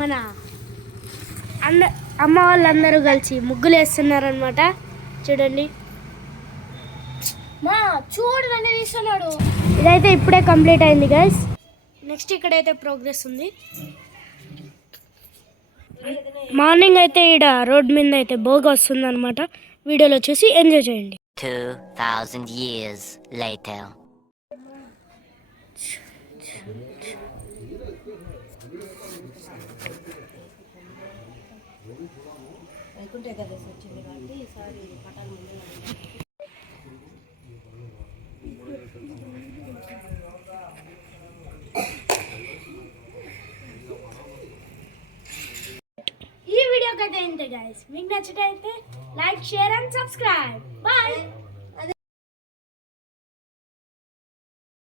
మన అమ్మ వాళ్ళందరూ కలిసి ముగ్గులు వేస్తున్నారనమాట. చూడండి మా చూడు నన్ను తీస్తున్నాడు. ఇదైతే ఇప్పుడే కంప్లీట్ అయింది గైస్. నెక్స్ట్ ఇక్కడైతే ప్రోగ్రెస్ ఉంది. మార్నింగ్ అయితే ఈడ రోడ్ మీద అయితే బోగా వస్తుంది అనమాట. వీడియోలో చూసి ఎంజాయ్ చేయండి. 2000 years later. ఈ వీడియోకి అయితే ఇంతే గైస్. మీకు నచ్చితే like, share and subscribe. Bye.